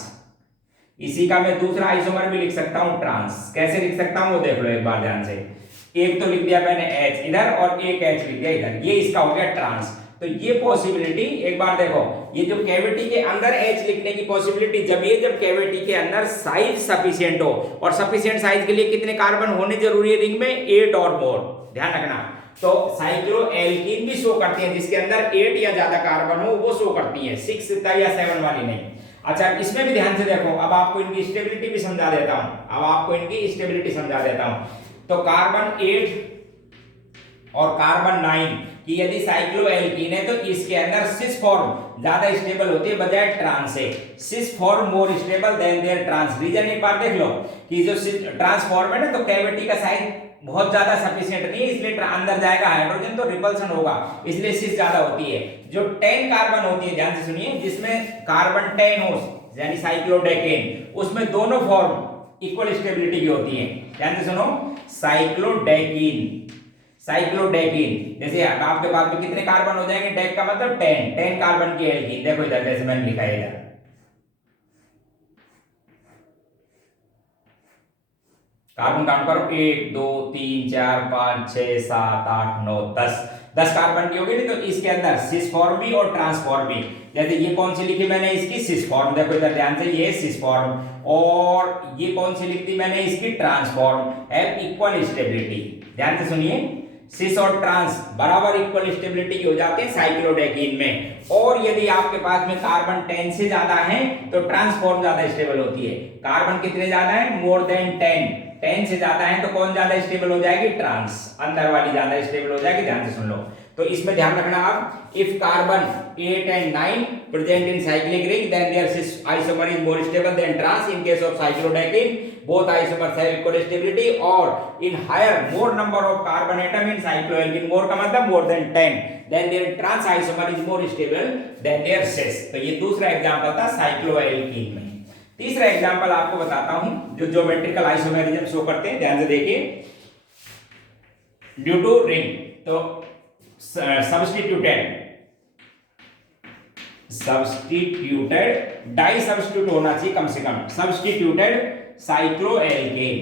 इसी का मैं दूसरा आइसोमर भी लिख सकता हूं ट्रांस। कैसे लिख सकता हूं वो देख लो एक बार ध्यान से। एक तो लिख दिया मैंने H इधर और एक H लिख दिया इधर, ये इसका हो गया ट्रांस। तो ये पॉसिबिलिटी एक बार देखो, ये जो कैविटी के अंदर H लिखने की पॉसिबिलिटी जब कैविटी के अंदर साइज सफिशिएंट हो, और सफिशिएंट साइज के लिए कितने कार्बन होने जरूरी है रिंग में, 8 और मोर, ध्यान रखना। तो साइक्लोएल्कीन भी शो करती है जिसके अंदर 8 या ज्यादा कार्बन हो वो शो करती है, 6 या 7 वाली नहीं। अच्छा इसमें भी ध्यान से देखो, अब आपको इनकी स्टेबिलिटी भी समझा देता हूं, तो कार्बन 8 और कार्बन 9 कि यदि साइक्लोएल्कीन है तो इसके अंदर सिस फॉर्म ज्यादा स्टेबल होती है बजाय ट्रांस से। Cis form more stable than their trans. Reason एक बार देख लो कि जो ट्रांस फॉर्म है ना, तो कैविटी का साइज बहुत ज्यादा सफिशिएंट नहीं है, इसलिए अंदर जाएगा हाइड्रोजन तो रिपल्सन होगा, इसलिए सिस ज्यादा होती है। जो 10 कार्बन होती है, ध्यान से सुनिए, जिसमें कार्बन 10 हो यानी साइक्लोडेकेन, उसमें दोनों फॉर्म इक्वल स्टेबिलिटी की होती है। ध्यान से सुनो, साइक्लोडेकीन जैसे आपके पास में कितने कार्बन हो जाएंगे, डेक का मतलब 10 कार्बन की एल्कीन। देखो इधर जैसे मैंने लिखा है इधर, कार्बन काउंट करो, 1 2 3 4 5 6 7 8 9 10 कार्बन की होगी नहीं, तो इसके अंदर सिस फॉर्म भी और ट्रांसफॉर्म भी। जैसे ये कौन सी लिखी मैंने, इसकी सिस फॉर्म, देखो इधर ध्यान से, ये सिस फॉर्म, और ये कौन सी लिख दी मैंने, इसकी ट्रांसफॉर्म। हैव इक्वल स्टेबिलिटी, ध्यान से सुनिए, सिस और ट्रांस बराबर इक्वल स्टेबिलिटी की हो जाते हैं साइक्लोडेकीन में। और यदि आपके पास में कार्बन 10 से ज्यादा है तो ट्रांसफॉर्म ज्यादा स्टेबल होती है। कार्बन कितने ज्यादा है, मोर देन 10 से ज्यादा है तो कौन ज्यादा स्टेबल हो जाएगी, ट्रांस, अंदर वाली ज्यादा स्टेबल हो जाएगी। ध्यान से सुन लो, तो इसमें ध्यान रखना आप, if carbon 8 and 9 present in cyclic ring then their cis isomer is more stable than trans. In case of cyclodecene both isomers have equal stability, or in higher more number of carbon atom in cycloalkene, more का मतलब more than 10, then their trans isomer is more stable than their cis। तो ये दूसरा example था cycloalkene में। तीसरा example आपको बताता हूं जो ज्योमेट्रिकल आइसोमेरिज्म शो करते हैं। ध्यान से देखिए, ड्यू टू रिंग, तो सब्स्टिट्यूटेड डाई सब्स्टिट्यूट होना चाहिए कम से कम, सब्स्टिट्यूटेड साइक्लोएल्केन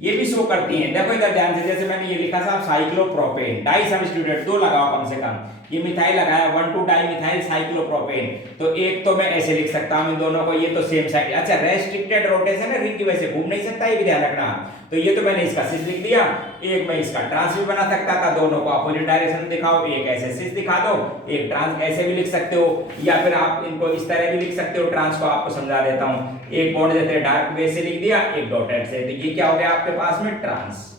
ये भी शो करती हैं। देखो इधर ध्यान से, जैसे मैंने ये लिखा था साइक्लोप्रोपेन, डाई सब्स्टिट्यूटेड, दो लगाओ कम से कम, ये मिथाइल लगाया 1,2 डाई मिथाइल साइक्लोप्रोपेन, तो एक तो मैं ऐसे लिख सकता हूं इन दोनों को, ये तो सेम साइड। अच्छा रेस्ट्रिक्टेड रोटेशन है, रिंग की वजह से घूम नहीं सकता, ये भी ध्यान रखना। तो ये तो मैंने इसका सिस लिख दिया, एक मैं इसका ट्रांस भी बना सकता था, दोनों को अपोजिट डायरेक्शन में दिखाओ, एक ऐसे सिस दिखा दो, एक ट्रांस ऐसे भी लिख सकते हो, या फिर आप इनको इस तरह भी लिख सकते हो। ट्रांस को आपको समझा देता हूं, एक बॉन्ड जैसे डार्क वे से लिख दिया, एक डॉटेड से, तो ये क्या हो गया आपके पास में, ट्रांस।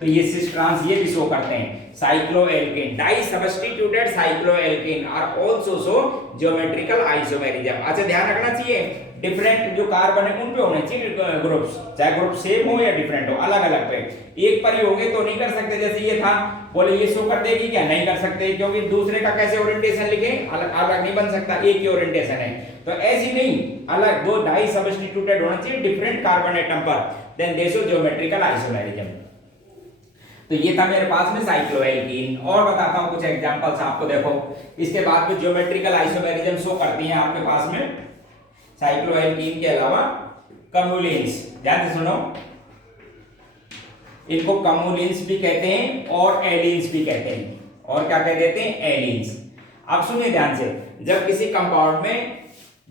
तो ये सिस ट्रांस ये भी शो करते हैं। Cycloalkane, disubstituted cycloalkane are also show geometrical isomerism. अच्छा ध्यान रखना चाहिए, डिफरेंट जो कार्बन है उन पे होने चाहिए ग्रुप्स, चाहे ग्रुप सेम हो या डिफरेंट हो, अलग अलग पे। एक पर ही होंगे तो नहीं कर सकते, जैसे ये था, बोले ये शो कर देगी क्या, नहीं कर सकते, क्योंकि दूसरे का कैसे ओरिएंटेशन लिखे, अलग अलग नहीं बन सकता, एक ही ओरिएंटेशन है। तो ऐसी नहीं, अलग दो डाई सब्स्टिट्यूटेड होना चाहिए डिफरेंट कार्बन एटम पर, then they show geometrical isomerism. तो ये था मेरे पास में साइक्लोएल्कीन। और बताता हूं कुछ एग्जांपल्स आपको, देखो इसके बाद में ज्योमेट्रिकल आइसोमेरिज्म शो करती हैं आपके पास में साइक्लोएल्कीन के अलावा कम्युलिन्स। ध्यान से सुनो, इनको कम्युलिन्स भी कहते हैं और एलिन्स भी कहते हैं, और क्या कह देते हैं, एलिन्स। अब सुनिए ध्यान से, जब किसी कंपाउंड में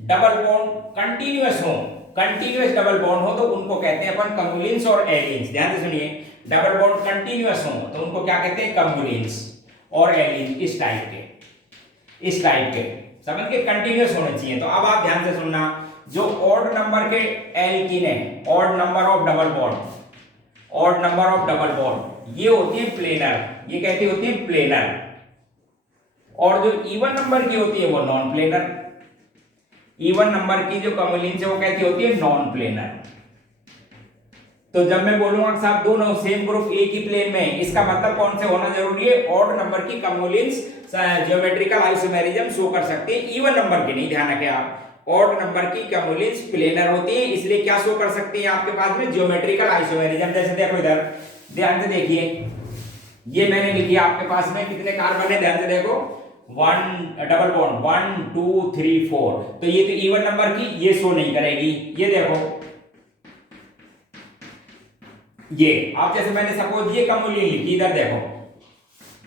डबल बॉन्ड कंटीन्यूअस हो, कंटीन्यूअस डबल बॉन्ड हो, तो उनको कहते हैं अपन कम्युलिन्स और एलिन्स। ध्यान से सुनिए, डबल बॉन्ड कंटीन्यूअस हो तो उनको क्या कहते हैं, कम्युलिन्स और एलिन्स। इस टाइप के समझ के कंटीन्यूअस होने चाहिए। तो अब आप ध्यान से सुनना, जो ऑड नंबर के एल्कीन है, odd number of double bond, odd number of double bond, ये होती है प्लेनर, ये कैसी होती है प्लेनर। और जो इवन नंबर की होती है वो नॉन प्लेनर, इवन नंबर की जो कम्युलेंस है वो कैसी होती है नॉन प्लेनर। तो जब मैं बोलूंगा साहब दोनों सेम ग्रुप एक ही प्लेन में, इसका मतलब कौन से होना जरूरी है, ऑड नंबर की कम्युलेंस ज्योमेट्रिकल आइसोमेरिज्म शो कर सकते हैं, इवन नंबर की नहीं, ध्यान रखें आप। ऑड नंबर की कम्युलेंस प्लेनर होती है, इसलिए क्या शो कर सकते हैं आपके पास में ज्योमेट्रिकल आइसोमेरिज्म। जैसे देखो इधर ध्यान से देखिए, ये मैंने लिखी आपके पास में कितने कार्बन है, ध्यान से देखो, 1 डबल बॉन्ड 1 2 3 4, तो ये तो इवन नंबर की ये शो नहीं करेगी। ये देखो ये आप जैसे मैंने सपोज ये कम्युलेंस लिखी, इधर देखो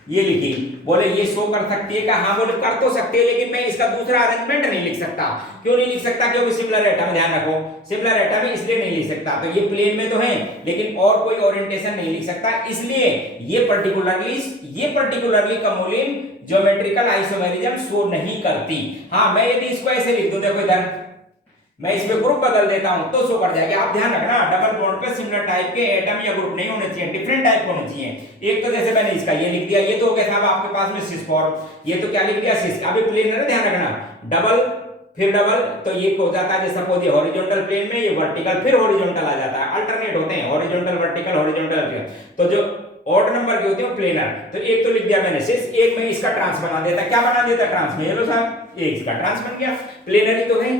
ये लिखी, बोले ये शो कर सकती है क्या, हाँ बोले कर तो सकती है, लेकिन मैं इसका दूसरा अरेंजमेंट नहीं लिख सकता। क्यों नहीं लिख सकता, क्योंकि सिमिलर एटम, ध्यान रखो सिमिलर एटम इसलिए नहीं लिख सकता। तो ये प्लेन में तो है लेकिन और कोई ओरिएंटेशन नहीं लिख सकता, इसलिए ये पर्टिकुलरली कम्युलेंस ज्योमेट्रिकल आइसोमेरिज्म शो नहीं करती। हाँ मैं यदि इसको ऐसे लिख दूं, देखो इधर मैं इसमें ग्रुप बदल देता हूं तो शो कर जाएगा। आप ध्यान रखना डबल बॉन्ड पे सिमिलर टाइप के एटम या ग्रुप नहीं होने चाहिए, डिफरेंट टाइप होने चाहिए। एक तो जैसे मैंने इसका ये लिख दिया, ये तो हो गया साहब आपके पास में सिस फॉर्म, ये तो क्या लिख दिया सिस, अभी प्लेनर है, ध्यान रखना डबल फिर डबल, तो ये हो जाता है सपोज ये हॉरिजॉन्टल प्लेन में, ये वर्टिकल फिर हॉरिजॉन्टल आ जाता है, अल्टरनेट होते हैं हॉरिजॉन्टल वर्टिकल हॉरिजॉन्टल। तो जो ऑड नंबर के होते हैं प्लेनर, तो एक तो लिख दिया मैंने सिस, एक में इसका ट्रांस बना देता, क्या बना देता ट्रांस में, ये लो साहब ये इसका ट्रांस बन गया, प्लेनर ही तो है।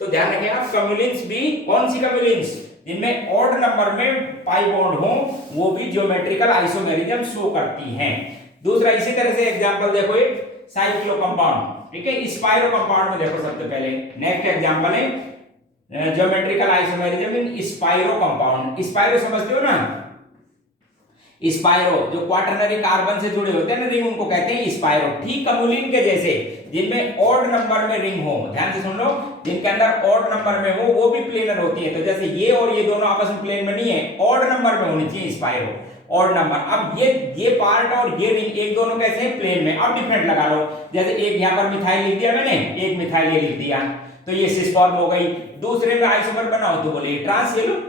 तो ध्यान रखें आप कम्युलेंस भी, कौन सी कम्युलेंस, जिनमें ऑड नंबर में पाई बॉन्ड हो वो भी ज्योमेट्रिकल आइसोमेरिज्म शो करती हैं। दूसरा इसी तरह से एग्जांपल देखो, एक साइक्लो कंपाउंड, ठीक है, स्पाइरो कंपाउंड में देखो सबसे पहले नेक्स्ट एग्जांपल है geometrical isomerism in spiro compound. Spiro समझते हो ना, स्पाइरो जो क्वाटरनरी कार्बन से जुड़े होते हैं ना रिंग, उनको कहते हैं स्पाइरो। ठीक कम्युलिन के जैसे जिनमें ऑड नंबर में रिंग हो, ध्यान से सुन लो, जिनके अंदर ऑड नंबर में हो वो भी प्लेनर होती है। तो जैसे ये और ये दोनों आपस में प्लेन में नहीं है, ऑड नंबर में होनी चाहिए स्पाइरो, ऑड नंबर। अब ये पार्ट और ये रिंग एक दोनों कैसे हैं प्लेन में। अब डिफरेंट लगा लो, जैसे एक यहाँ पर मिथाइल लिख दिया मैंने, एक मिथाइल ये लिख दिया, तो ये सिस फॉर्म हो गई। दूसरे में आइसोमर बनाओ तो बोले ट्रांस, ये लो,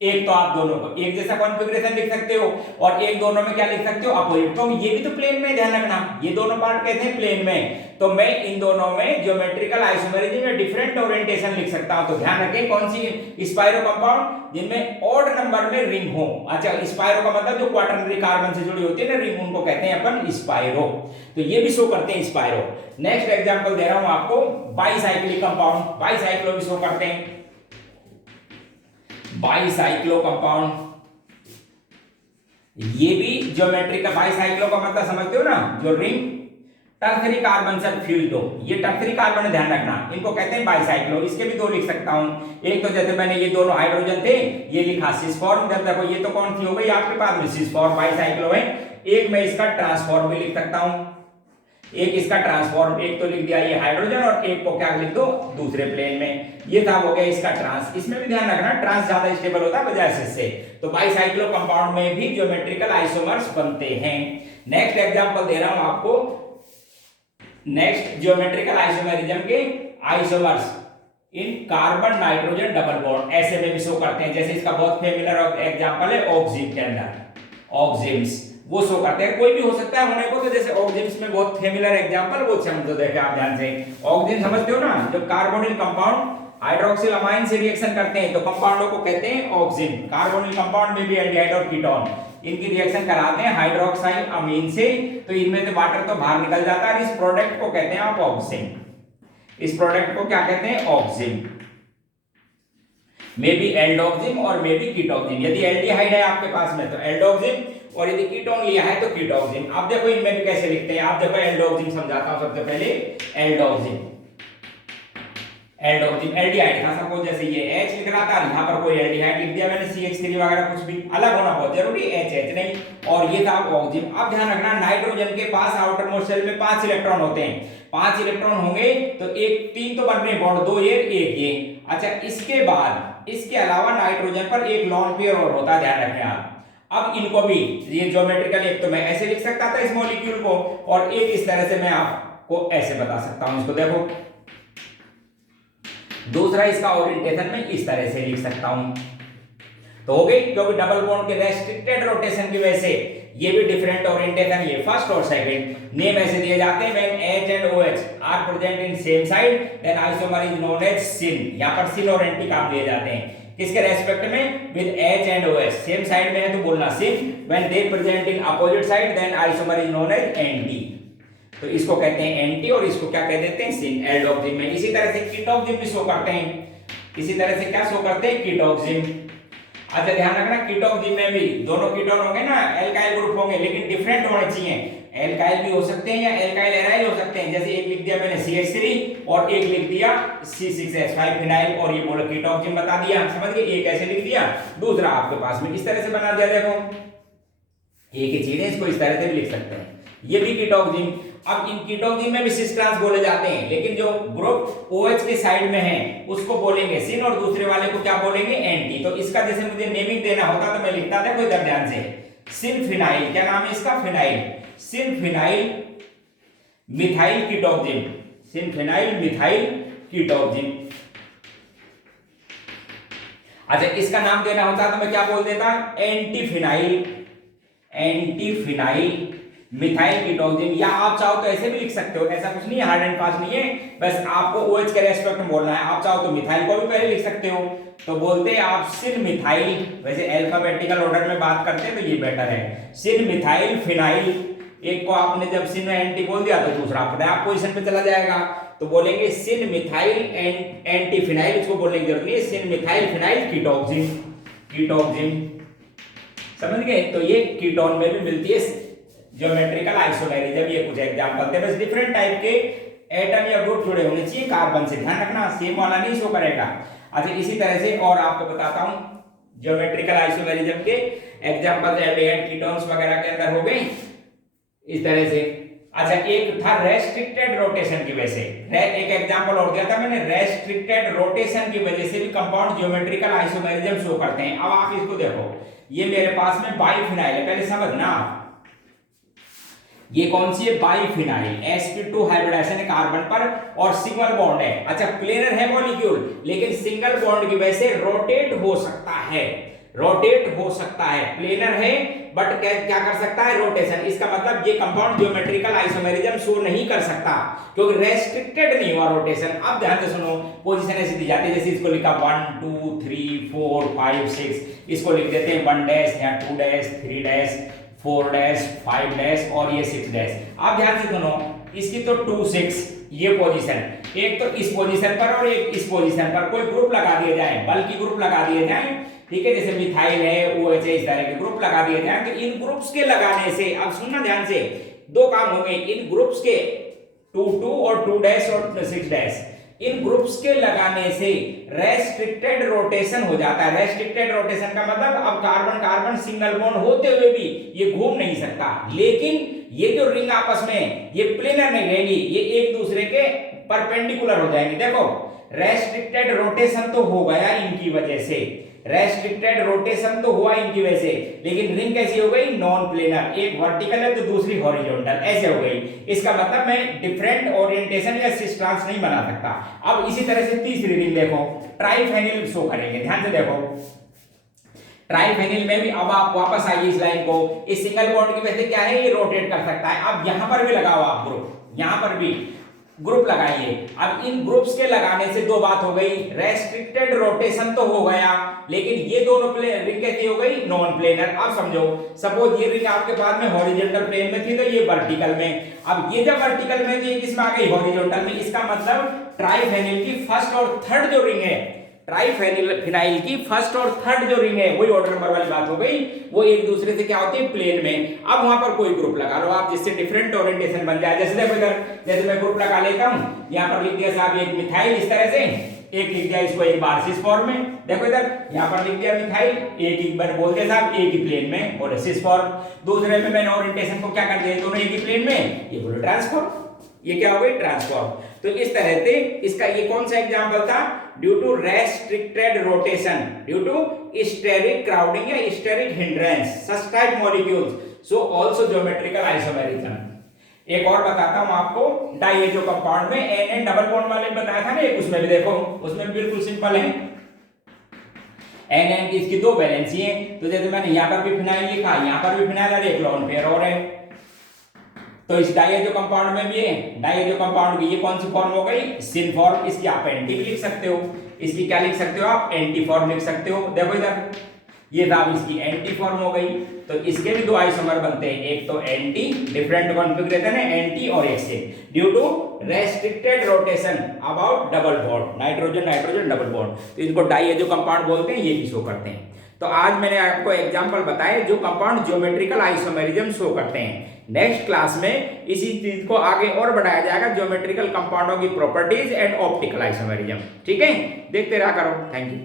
एक तो आप दोनों को एक जैसा कॉन्फ़िगरेशन लिख सकते हो और एक दोनों में क्या लिख सकते हो अपोजिट। तो ये भी तो प्लेन में, ध्यान रखना ये दोनों पार्ट कैसे हैं प्लेन में, तो मैं इन दोनों में ज्योमेट्रिकल आइसोमेरिज्म में डिफरेंट ओरिएंटेशन लिख सकता हूं। तो ध्यान रखें कौन सी, स्पाइरो कंपाउंड जिनमें ऑड नंबर में रिंग हो। अच्छा स्पाइरो का मतलब जो क्वाटरनरी कार्बन से जुड़ी होती है ना रिंग, उनको कहते हैं अपन स्पाइरो। तो ये भी शो करते हैं स्पाइरो। नेक्स्ट एग्जांपल दे रहा हूं आपको, बाईसाइक्लिक कंपाउंड, बाईसाइक्लो भी शो करते हैं, बाईसाइक्लो कंपाउंड, ये भी ज्योमेट्रिकल, बाईसाइक्लो का मतलब समझते हो ना, जो रिंग टर्सरी कार्बन से फ्यूज्ड हो, ये टर्सरी कार्बन है, ध्यान रखना, इनको कहते हैं बाईसाइक्लो। इसके भी दो लिख सकता हूं, एक तो जैसे मैंने ये दोनों हाइड्रोजन थे ये लिखा सिस फॉर्म, जब देखो ये तो कौन सी हो गई आपके पास में सिस फॉर्म, बाईसाइक्लो है। एक मैं इसका ट्रांसफॉर्म भी लिख सकता हूं, एक इसका ट्रांसफॉर्म, एक तो लिख दिया ये हाइड्रोजन और एक को क्या लिख दो दूसरे प्लेन में, ये था हो गया इसका ट्रांस। इसमें भी ध्यान रखना ट्रांस ज्यादा स्टेबल होता है बजाय सिस से। तो बाईसाइक्लो कंपाउंड में भी ज्योमेट्रिकल आइसोमर्स बनते हैं। नेक्स्ट एग्जांपल दे रहा हूं आपको, नेक्स्ट ज्योमेट्रिकल आइसोमेरिज्म के आइसोमर्स इन कार्बन नाइट्रोजन डबल बॉन्ड, ऐसे में भी शो करते हैं। जैसे इसका बहुत फेमिलियर एग्जांपल है ऑक्सिम के अंदर, ऑक्सिम्स वो शो करते हैं, कोई भी हो सकता है होने को। तो जैसे ऑक्सिम्स में बहुत फेमिलियर एग्जांपल वो समझो, देखें आप ध्यान से, ऑक्सिन समझते हो ना, जब कार्बोनिल कंपाउंड हाइड्रोक्सिल अमाइन से रिएक्शन करते हैं तो कंपाउंडों को कहते हैं ऑक्सिन। कार्बोनिल कंपाउंड में भी एल्डिहाइड और कीटोन इनकी रिएक्शन कराते हैं हाइड्रोक्साइल अमीन से, तो इनमें से वाटर तो बाहर निकल जाता है, इस प्रोडक्ट को कहते हैं आप ऑक्सिन। इस प्रोडक्ट को क्या कहते हैं ऑक्सिन, मे बी एल्डोक्सिन और मे बी कीटोक्सिन। यदि एल्डिहाइड है आपके पास में तो एल्डोक्सिन, और यदि कीटोन लिया है तो कीटोक्सिन। अब देखो इनमें भी कैसे लिखते हैं, आप देखो एल्डोक्सिन समझाता हूं सबसे पहले। एल्डोक्सिन, एल्डोक्सिन एल्डिहाइड था सपोज, जैसे ये H लिख रहा था, यहां पर कोई एल्डिहाइड लिख दिया मैंने CH3 वगैरह, कुछ भी अलग होना बहुत जरूरी, H नहीं, और ये था ऑक्सिन। अब ध्यान रखना नाइट्रोजन के पास आउटर मोस्ट शेल में 5 इलेक्ट्रॉन होते हैं, 5 इलेक्ट्रॉन होंगे तो एक 3 तो बन रहे बॉन्ड, 2 ये एक ये। अच्छा इसके बाद इसके अलावा नाइट्रोजन पर एक लॉन पेयर और होता है, ध्यान रखें आप। अब इनको भी ये ज्योमेट्रिकल, एक तो मैं ऐसे लिख सकता था इस मॉलिक्यूल को, और एक इस तरह से मैं आपको ऐसे बता सकता हूं, इसको देखो। दूसरा इसका ओरिएंटेशन मैं इस तरह से लिख सकता हूं। तो हो गई, क्योंकि डबल बॉन्ड के रेस्ट्रिक्टेड रोटेशन की वजह से ये भी डिफरेंट ओरिएंटेशन, ये फर्स्ट और सेकंड नेम ऐसे दिए जाते हैं। When H and OH are present in same side then isomer is known as syn. यहां पर सिन और एंटी काम दिए जाते हैं किसके रेस्पेक्ट में, with H and OH same side में है तो बोलना syn, when they present in opposite side then isomer is known as anti. तो इसको कहते हैं एंटी और इसको क्या कह देते हैं, सिन, एल्डोक्सिम में। इसी तरह से कीटोक्सिम भी शो करते हैं, इसी तरह से क्या शो करते हैं, कीटोक्सिम। अच्छा ध्यान रखना, कीटोक्सिम में भी दोनों कीटोन होंगे ना, एल्काइल ग्रुप होंगे, लेकिन डिफरेंट होने चाहिए। एल्काइल भी हो सकते हैं या एल्काइल एराइल हो सकते हैं। जैसे एक लिख दिया मैंने CH3 और एक लिख दिया C6H5 फिनाइल और ये बोलो कीटोक्सिम बता दिया, समझ गए। एक ऐसे लिख दिया, दूसरा आपके पास में इस तरह से बना दिया। देखो एक ही चीज है, इसको इस तरह से भी लिख सकते हैं, ये भी कीटोक्सिम। अब इन कीटोक्सिम में भी सिस ट्रांस बोले जाते हैं, लेकिन जो ग्रुप OH के साइड में है उसको बोलेंगे सिन और दूसरे वाले को क्या बोलेंगे, एंटी। तो इसका जैसे मुझे नेमिंग देना होता तो मैं लिखता था, कोई ध्यान से, सिन फिनाइल, क्या नाम है इसका, फिनाइल, सिन फिनाइल मिथाइल कीटोक्सिम, सिन फिनाइल मिथाइल कीटोक्सिम। अच्छा इसका नाम देना होता तो मैं क्या बोल देता, anti phenyl, anti phenyl methyl ketoxime. या आप चाहो तो ऐसे भी लिख सकते हो, ऐसा कुछ नहीं है, हार्ड एंड फास्ट नहीं है, बस आपको OH के रेस्पेक्ट में बोलना है। आप चाहो तो मिथाइल को भी पहले लिख सकते हो, तो बोलते हैं आप सिन मिथाइल, वैसे अल्फाबेटिकल ऑर्डर में बात करते हैं तो ये बेटर है, सिन मिथाइल फिनाइल। एक को आपने जब सिन में एंटी बोल दिया तो दूसरा अपने आप पोजीशन पे चला जाएगा, तो बोलेंगे सिन मिथाइल एंटी फिनाइल, इसको बोलने की जरूरत नहीं है, सिन मिथाइल फिनाइल कीटोक्सिम, कीटोक्सिम, समझ गए। तो ये कीटोन में भी मिलती है ज्योमेट्रिकल आइसोमेरिज्म। ये कुछ एग्जांपल थे, बस डिफरेंट टाइप के एटम या ग्रुप जुड़े होने चाहिए कार्बन से, ध्यान रखना, सेम वाला नहीं शो करेगा। अच्छा इसी तरह से और आपको बताता हूं ज्योमेट्रिकल आइसोमेरिज्म के एग्जांपल, एल्डिहाइड कीटोन्स वगैरह के अंदर हो गए इस तरह से। अच्छा एक था रेस्ट्रिक्टेड रोटेशन की वजह से, एक एग्जांपल और दिया था मैंने, रेस्ट्रिक्टेड रोटेशन की वजह से भी कंपाउंड ज्योमेट्रिकल आइसोमेरिज्म शो करते हैं। अब आप इसको देखो, ये मेरे पास में बाइफिनाइल है, पहले समझना ये कौन सी है, बाइफिनाइल, sp2 हाइब्रिडाइजेशन है कार्बन पर और सिंगल बॉन्ड है। अच्छा प्लेनर है मॉलिक्यूल, लेकिन सिंगल बॉन्ड की वजह से रोटेट हो सकता है, रोटेट हो सकता है, प्लेनर है बट क्या कर सकता है, रोटेशन। इसका मतलब ये कंपाउंड ज्योमेट्रिकल आइसोमेरिज्म शो नहीं कर सकता क्योंकि रेस्ट्रिक्टेड नहीं हुआ रोटेशन। अब ध्यान से सुनो, पोजीशन ऐसी दी जाती है, जैसे इसको लिखा 1 2 3 4 5 6, इसको लिख देते हैं 1 डैश या 2 डैश 3 डैश 4 डैश 5 डैश और ये 6 डैश। आप ध्यान से सुनो, इसकी तो 2 6 ये पोजीशन, एक तो इस पोजीशन पर और एक इस पोजीशन पर कोई ग्रुप लगा दिए जाए, बल्कि ग्रुप लगा दिए जाए, ठीक है, जैसे मिथाइल है, OH है, इस तरह के ग्रुप लगा दिए जाए, तो इन ग्रुप्स के लगाने से, अब सुनना ध्यान से, दो काम होंगे इन ग्रुप्स के, 2 2 और 2 डैश और 6 डैश, इन ग्रुप्स के लगाने से रेस्ट्रिक्टेड रोटेशन हो जाता है। रेस्ट्रिक्टेड रोटेशन का मतलब अब कार्बन कार्बन सिंगल बॉन्ड होते हुए भी ये घूम नहीं सकता, लेकिन ये जो रिंग आपस में ये प्लेनर नहीं रहेगी, ये एक दूसरे के परपेंडिकुलर हो जाएंगे। देखो रेस्ट्रिक्टेड रोटेशन तो हो गया इनकी वजह से, रेस्ट्रिक्टेड रोटेशन तो हुआ इनकी वजह से, लेकिन रिंग कैसी हो गई, नॉन प्लेनर, एक वर्टिकल है तो दूसरी हॉरिजॉन्टल, ऐसे हो गई। इसका मतलब मैं डिफरेंट ओरिएंटेशन या सिस ट्रांस नहीं बना सकता। अब इसी तरह से तीसरी रिंग देखो, ट्राइफेनिल शो करेंगे, ध्यान से देखो, ट्राइफेनिल में भी अब आप वापस आइए इस लाइन को, इस सिंगल बॉन्ड की वजह से क्या है, ये रोटेट कर सकता है। अब यहां पर भी लगाओ आप ग्रुप, यहां पर भी ग्रुप लगाइए। अब इन ग्रुप्स के लगाने से दो बात हो गई, रेस्ट्रिक्टेड रोटेशन तो हो गया, लेकिन ये दोनों रिंग कैसी हो गई, नॉन प्लेनर। अब समझो, सपोज ये रिंग आपके पास में हॉरिजॉन्टल प्लेन में थी तो ये वर्टिकल में, अब ये जब वर्टिकल में थी ये किसमें आ गई, हॉरिजॉन्टल में। इसका मतलब ट्राइफेनिल की फर्स्ट और थर्ड जो रिंग है, ट्राइफेनिल की फर्स्ट और थर्ड जो रिंग है, वही ऑर्डर नंबर वाली बात हो गई, वो एक दूसरे से क्या होती है, प्लेन में। अब वहां पर कोई ग्रुप लगा लो आप जिससे डिफरेंट ओरिएंटेशन बन जाए। जैसे देखो इधर, जैसे मैं ग्रुप लगा लेता हूं, यहां पर लिख दिया साहब एक मिथाइल इस तरह से, एक लिख दिया इसको एक बार सिस फॉर्म में, देखो इधर यहां पर लिख दिया मिथाइल, एक बार बोल दिया साहब एक ही प्लेन में और सिस फॉर्म। दूसरे में मैंने ओरिएंटेशन को क्या कर दिया, दोनों एक ही प्लेन में, ये बोलो ट्रांसफॉर्म, ये क्या हो गई, ट्रांसफॉर्म। तो इस तरह से इसका ये कौन सा एग्जांपल था, due to restricted rotation, due to steric crowding या steric hindrance, such type molecules so also geometrical isomerism. एक और बताता हूं आपको, डाइएजो कंपाउंड में एन डबल बॉन्ड वाले बताया था ना, उसमें भी देखो, उसमें भी बिल्कुल सिंपल है। NN की इसकी 2 वैलेंसी है, तो जैसे मैंने यहाँ पर भी फिनाइल लिखा, यहाँ पर भी फिनाइल और एक लोन पेयर और है, तो इस डाइएजो कंपाउंड में भी है। डाइएजो कंपाउंड की ये कौन सी फॉर्म हो गई, सिन फॉर्म। इसकी आप एंटी भी लिख सकते हो, इसकी क्या लिख सकते हो आप, एंटी फॉर्म लिख सकते हो। देखो इधर ये दाब इसकी एंटी फॉर्म हो गई, तो इसके भी 2 आइसोमर बनते हैं, एक तो एंटी, डिफरेंट कॉन्फ़िगरेशन है एंटी और एक से, due to restricted rotation about double bond, nitrogen nitrogen double bond, तो इनको डाइएजो कंपाउंड बोलते हैं, ये भी शो करते हैं। तो आज मैंने आपको एग्जांपल बताए जो कंपाउंड ज्योमेट्रिकल आइसोमेरिज्म शो करते हैं। नेक्स्ट क्लास में इसी चीज को आगे और बढ़ाया जाएगा, ज्योमेट्रिकल कंपाउंडों की प्रॉपर्टीज एंड ऑप्टिकल आइसोमेरिज्म। ठीक है, देखते रहा करो। Thank you.